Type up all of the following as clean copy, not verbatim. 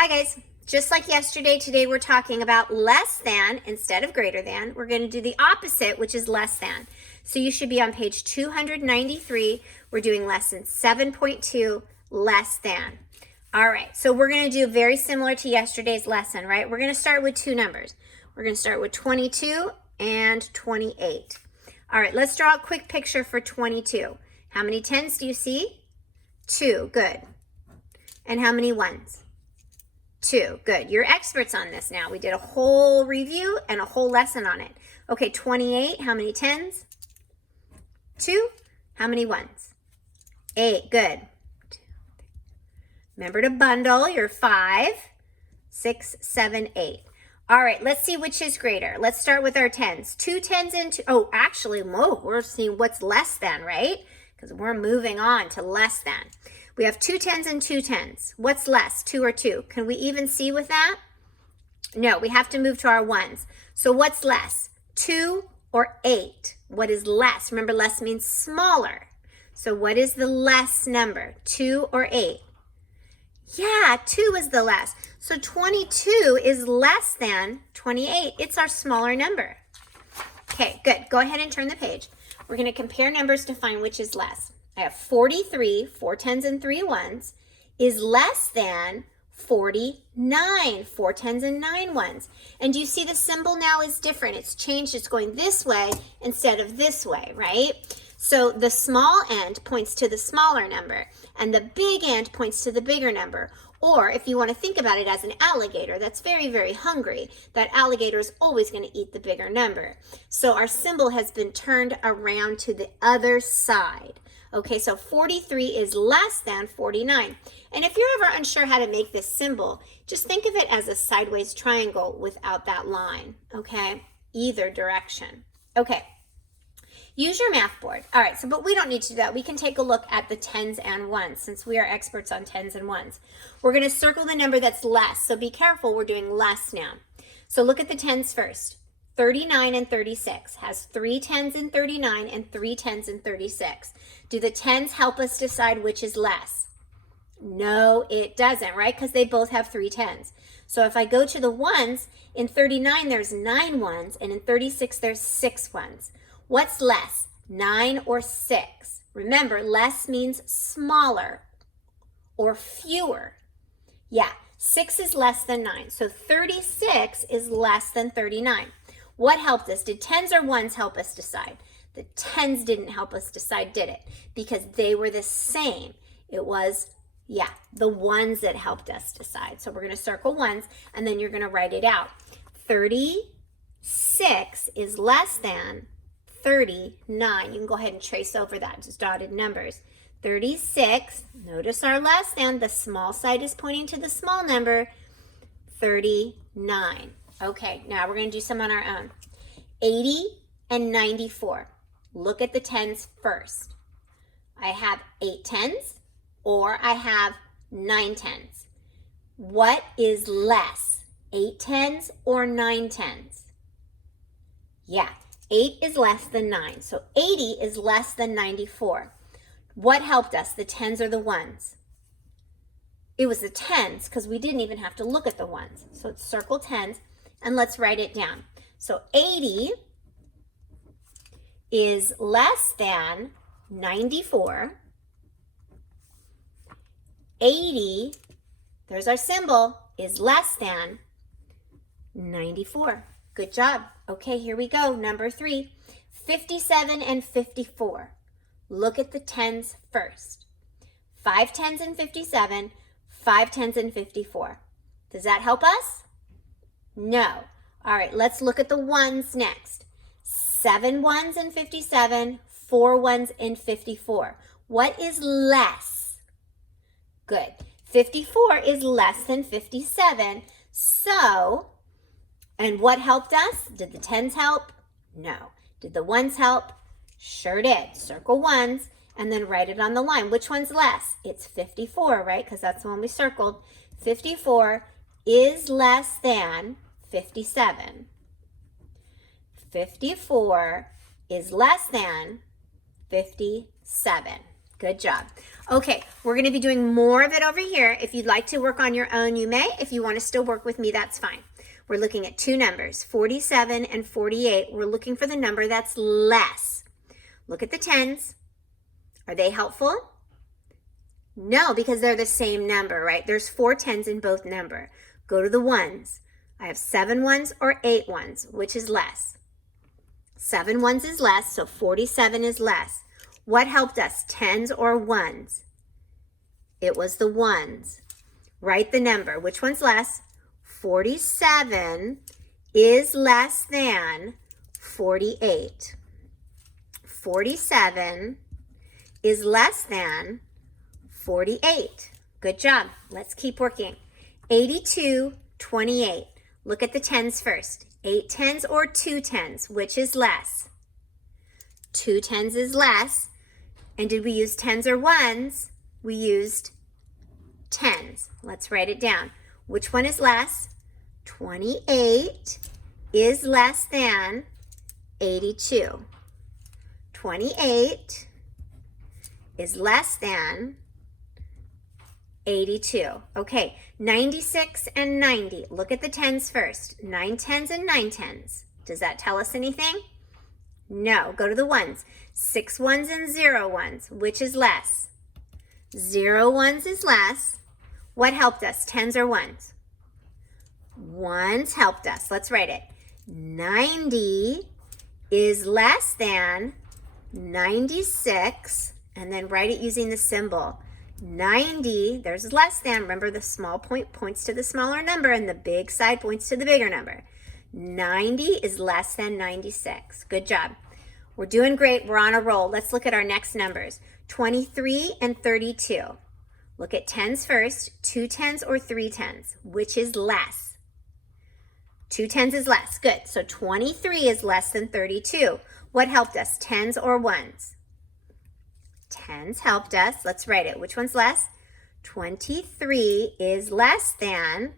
Hi guys, just like yesterday, today we're talking about less than instead of greater than. We're going to do the opposite, which is less than. So you should be on page 293. We're doing lesson 7.2, less than. All right, so we're going to do very similar to yesterday's lesson, right? We're going to start with two numbers. We're going to start with 22 and 28. All right, let's draw a quick picture for 22. How many tens do you see? 2, good. And how many ones? 2, good. You're experts on this now. We did a whole review and a whole lesson on it. Okay, 28, how many tens? 2, how many ones? 8, good. Remember to bundle your 5, 6, 7, 8. All right, let's see which is greater. Let's start with our tens. 2 tens and 2, oh, actually, whoa, we're seeing what's less than, right? Because we're moving on to less than. We have 2 tens and 2 tens. What's less, 2 or 2? Can we even see with that? No, we have to move to our ones. So what's less, 2 or 8? What is less? Remember, less means smaller. So what is the less number, 2 or 8? Yeah, 2 is the less. So 22 is less than 28. It's our smaller number. Okay, good. Go ahead and turn the page. We're going to compare numbers to find which is less. I have 43, 4 tens and 3 ones, is less than 49, 4 tens and 9 ones. And do you see the symbol now is different? It's changed. It's going this way instead of this way, right? So the small end points to the smaller number, and the big end points to the bigger number. Or if you want to think about it as an alligator that's very, very hungry, that alligator is always going to eat the bigger number. So our symbol has been turned around to the other side. Okay, so 43 is less than 49. And if you're ever unsure how to make this symbol, just think of it as a sideways triangle without that line, okay? Either direction. Okay. Use your math board. All right, but we don't need to do that. We can take a look at the tens and ones since we are experts on tens and ones. We're going to circle the number that's less, so be careful. We're doing less now. So look at the tens first. 39 and 36 has 3 tens and 39 and 3 tens and 36. Do the tens help us decide which is less? No, it doesn't, right? Because they both have 3 tens. So if I go to the ones, in 39 there's 9 ones, and in 36 there's 6 ones. What's less, 9 or 6? Remember, less means smaller or fewer. Yeah, 6 is less than 9. So 36 is less than 39. What helped us? Did tens or ones help us decide? The tens didn't help us decide, did it? Because they were the same. It was, yeah, the ones that helped us decide. So we're going to circle ones, and then you're going to write it out. 36 is less than 39. You can go ahead and trace over that, just dotted numbers. 36, notice our less than, the small side is pointing to the small number, 39. Okay, now we're going to do some on our own. 80 and 94. Look at the tens first. I have 8 tens or I have 9 tens. What is less, 8 tens or 9 tens? Yeah, 8 is less than 9. So 80 is less than 94. What helped us, the tens or the ones? It was the tens because we didn't even have to look at the ones. So it's circle tens. And let's write it down. So 80 is less than 94. 80, there's our symbol, is less than 94. Good job. Okay, here we go. Number 3, 57 and 54. Look at the tens first. 5 tens and 57, 5 tens and 54. Does that help us? No. All right, let's look at the ones next. 7 ones in 57, 4 ones in 54. What is less? Good. 54 is less than 57. So, and what helped us? Did the tens help? No. Did the ones help? Sure did. Circle ones and then write it on the line. Which one's less? It's 54, right? Because that's the one we circled. 54 is less than 57. 54 is less than 57. Good job. Okay, we're going to be doing more of it over here. If you'd like to work on your own, you may. If you want to still work with me, that's fine. We're looking at two numbers, 47 and 48. We're looking for the number that's less. Look at the tens. Are they helpful? No, because they're the same number, right? There's 4 tens in both number. Go to the ones. I have 7 ones or 8 ones. Which is less? 7 ones is less, so 47 is less. What helped us, tens or ones? It was the ones. Write the number. Which one's less? 47 is less than 48. 47 is less than 48. Good job. Let's keep working. 82, 28. Look at the tens first. 8 tens or 2 tens, which is less? 2 tens is less. And did we use tens or ones? We used tens. Let's write it down. Which one is less? 28 is less than 82. 28 is less than 82. Okay, 96 and 90. Look at the tens first. 9 tens and 9 tens. Does that tell us anything? No. Go to the ones. 6 ones and 0 ones. Which is less? 0 ones is less. What helped us, tens or ones? Ones helped us. Let's write it. 90 is less than 96, and then write it using the symbol. 90, there's less than. Remember, the small point points to the smaller number, and the big side points to the bigger number. 90 is less than 96. Good job. We're doing great. We're on a roll. Let's look at our next numbers. 23 and 32. Look at tens first. 2 tens or 3 tens. Which is less? 2 tens is less. Good. So 23 is less than 32. What helped us? Tens or ones? Tens helped us. Let's write it. Which one's less? 23 is less than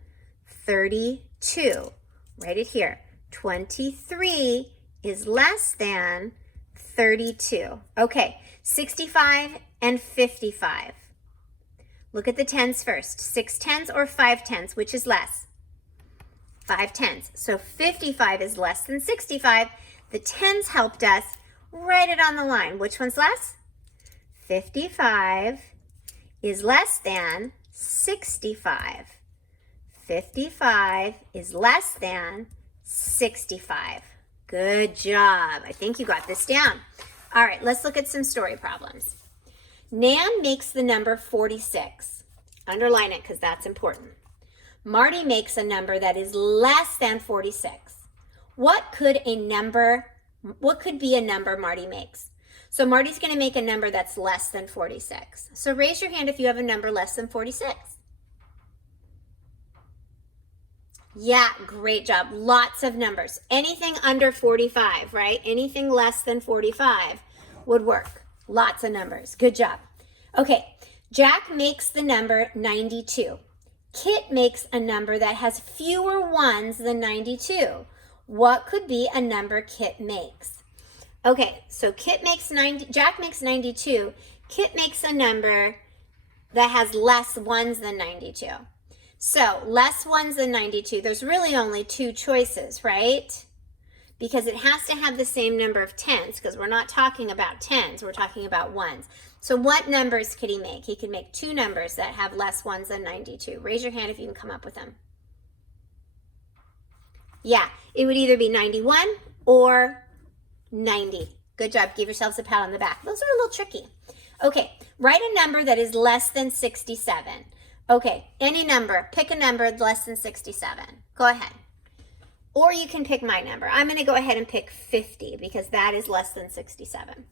32. Write it here. 23 is less than 32. Okay, 65 and 55. Look at the tens first. 6 tens or 5 tens, which is less? 5 tens. So 55 is less than 65. The tens helped us. Write it on the line. Which one's less? 55 is less than 65. 55 is less than 65. Good job. I think you got this down. All right, let's look at some story problems. Nan makes the number 46. Underline it because that's important. Marty makes a number that is less than 46. What could be a number Marty makes? So Marty's going to make a number that's less than 46. So raise your hand if you have a number less than 46. Yeah, great job. Lots of numbers. Anything under 45, right? Anything less than 45 would work. Lots of numbers. Good job. Okay, Jack makes the number 92. Kit makes a number that has fewer ones than 92. What could be a number Kit makes? Okay, so Jack makes 92. Kit makes a number that has less ones than 92. So less ones than 92, there's really only 2 choices, right? Because it has to have the same number of tens, because we're not talking about tens, we're talking about ones. So what numbers could he make? He could make 2 numbers that have less ones than 92. Raise your hand if you can come up with them. Yeah, it would either be 91 or 90. Good job. Give yourselves a pat on the back. Those are a little tricky. Okay, write a number that is less than 67. Okay, any number. Pick a number less than 67. Go ahead. Or you can pick my number. I'm going to go ahead and pick 50 because that is less than 67.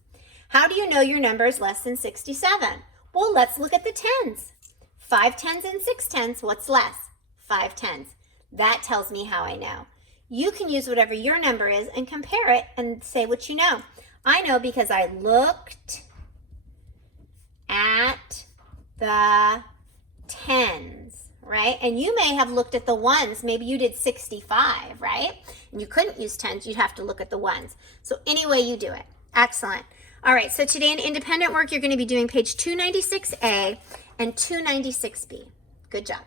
How do you know your number is less than 67? Well, let's look at the tens. 5 tens and 6 tens. What's less? 5 tens. That tells me how I know. You can use whatever your number is and compare it and say what you know. I know because I looked at the tens, right? And you may have looked at the ones. Maybe you did 65, right? And you couldn't use tens. You'd have to look at the ones. So any way you do it. Excellent. All right, so today in independent work, you're going to be doing page 296A and 296B. Good job.